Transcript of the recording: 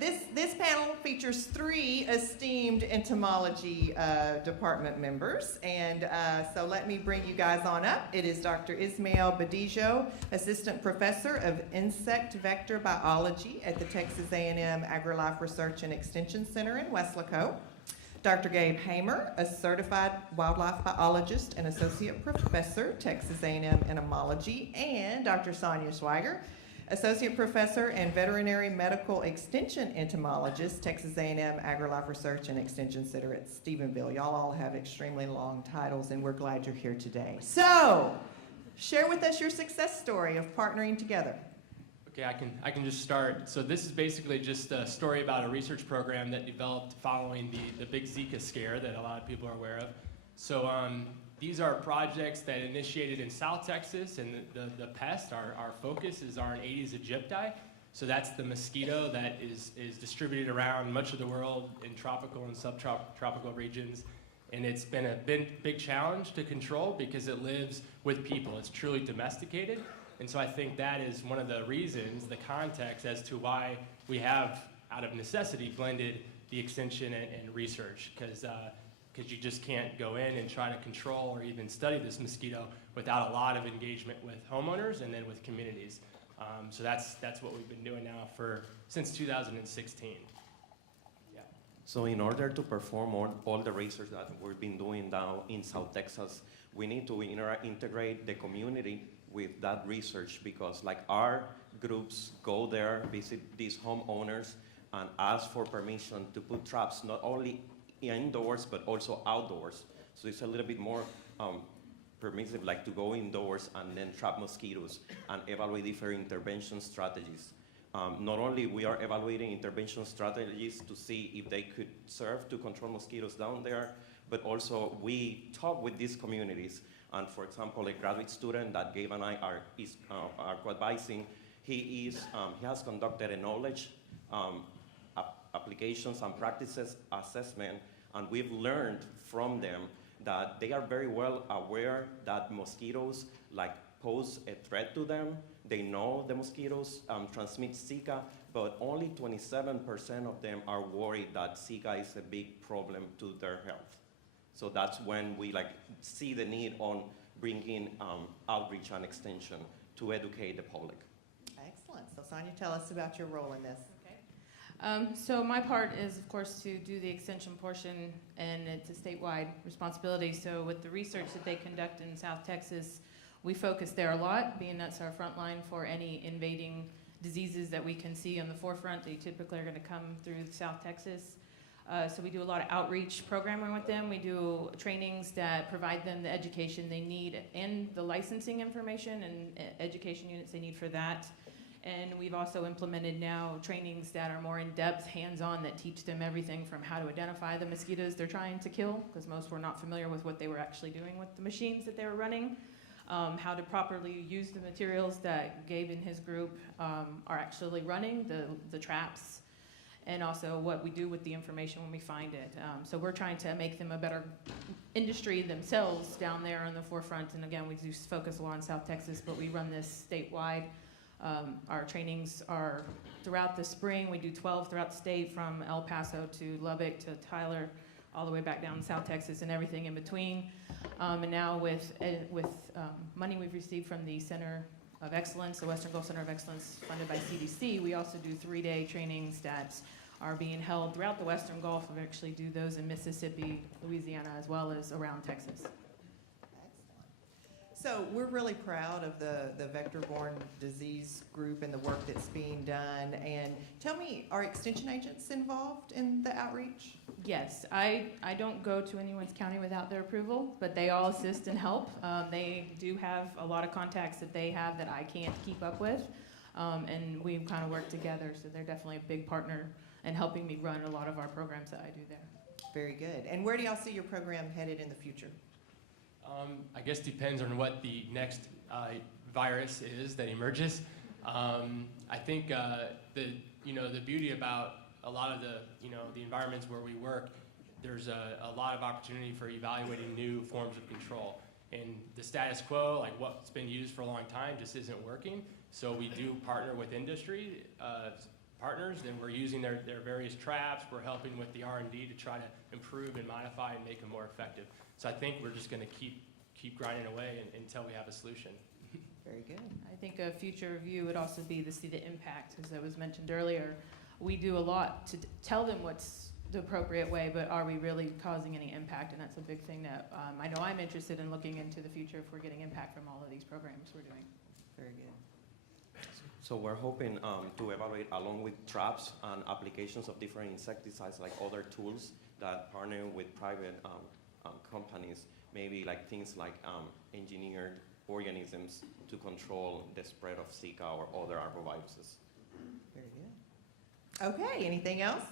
This panel features three esteemed entomology department members, and so let me bring you guys on up. It is Dr. Ismael Badillo, Assistant Professor of Insect Vector Biology at the Texas A&M AgriLife Research and Extension Center in Weslaco. Dr. Gabe Hamer, a certified wildlife biologist and associate professor, Texas A&M Entomology, and Dr. Sonia Swiger, associate professor and veterinary medical extension entomologist, Texas A&M AgriLife Research and Extension Center at Stephenville. Y'all all have extremely long titles, and we're glad you're here today. So, share with us your success story of partnering together. Okay, I can just start. So this is basically just a story about a research program that developed following the big Zika scare that a lot of people are aware of. So these are projects that initiated in South Texas, and the pest, our focus is our Aedes aegypti. So that's the mosquito that is distributed around much of the world in tropical and subtropical regions. And it's been a big challenge to control because it lives with people. It's truly domesticated. And so I think that is one of the reasons, the context as to why we have, out of necessity, blended the extension and research, because you just can't go in and try to control or even study this mosquito without a lot of engagement with homeowners and then with communities. So that's what we've been doing now since 2016. Yeah. So in order to perform all the research that we've been doing now in South Texas, we need to integrate the community with that research, because like our groups go there, visit these homeowners, and ask for permission to put traps not only indoors but also outdoors. So it's a little bit more permissive, like to go indoors and then trap mosquitoes and evaluate different intervention strategies. Not only we are evaluating intervention strategies to see if they could serve to control mosquitoes down there, but also we talk with these communities. And for example, a graduate student that Gabe and I are co-advising, he has conducted a knowledge applications and practices assessment, and we've learned from them that they are very well aware that mosquitoes pose a threat to them. They know the mosquitoes transmit Zika, but only 27% of them are worried that Zika is a big problem to their health. So that's when we see the need on bringing outreach and extension to educate the public. Excellent. So Sonia, tell us about your role in this. Okay. So my part is, of course, to do the extension portion, and it's a statewide responsibility. So with the research that they conduct in South Texas, we focus there a lot, being that's our front line for any invading diseases that we can see on the forefront. They typically are going to come through South Texas. So we do a lot of outreach programming with them. We do trainings that provide them the education they need and the licensing information and education units they need for that. And we've also implemented now trainings that are more in-depth, hands-on, that teach them everything from how to identify the mosquitoes they're trying to kill, because most were not familiar with what they were actually doing with the machines that they were running, how to properly use the materials that Gabe and his group are actually running, the traps, and also what we do with the information when we find it. So we're trying to make them a better industry themselves down there on the forefront. And again, we do focus a lot on South Texas, but we run this statewide. Our trainings are throughout the spring. We do 12 throughout the state, from El Paso to Lubbock to Tyler, all the way back down to South Texas and everything in between. And now with money we've received from the Center of Excellence, the Western Gulf Center of Excellence, funded by CDC, we also do 3-day trainings that are being held throughout the Western Gulf. We actually do those in Mississippi, Louisiana, as well as around Texas. So we're really proud of the vector-borne disease group and the work that's being done. And tell me, are extension agents involved in the outreach? Yes, I don't go to anyone's county without their approval, but they all assist and help. They do have a lot of contacts that they have that I can't keep up with, and we kind of work together, so they're definitely a big partner in helping me run a lot of our programs that I do there. Very good. And where do y'all see your program headed in the future? I guess depends on what the next virus is that emerges. I think the beauty about a lot of the environments where we work, there's a lot of opportunity for evaluating new forms of control. And the status quo, like what's been used for a long time, just isn't working. So we do partner with industry partners, and we're using their various traps. We're helping with the R&D to try to improve and modify and make them more effective. So I think we're just going to keep grinding away until we have a solution. Very good. I think a future review would also be to see the impact, as I was mentioned earlier. We do a lot to tell them what's the appropriate way, but are we really causing any impact? And that's a big thing that I know I'm interested in looking into the future if we're getting impact from all of these programs we're doing. Very good. So we're hoping to evaluate along with traps and applications of different insecticides, like other tools that partner with private companies, maybe like things like engineered organisms to control the spread of Zika or other arboviruses. Very good. Okay, anything else?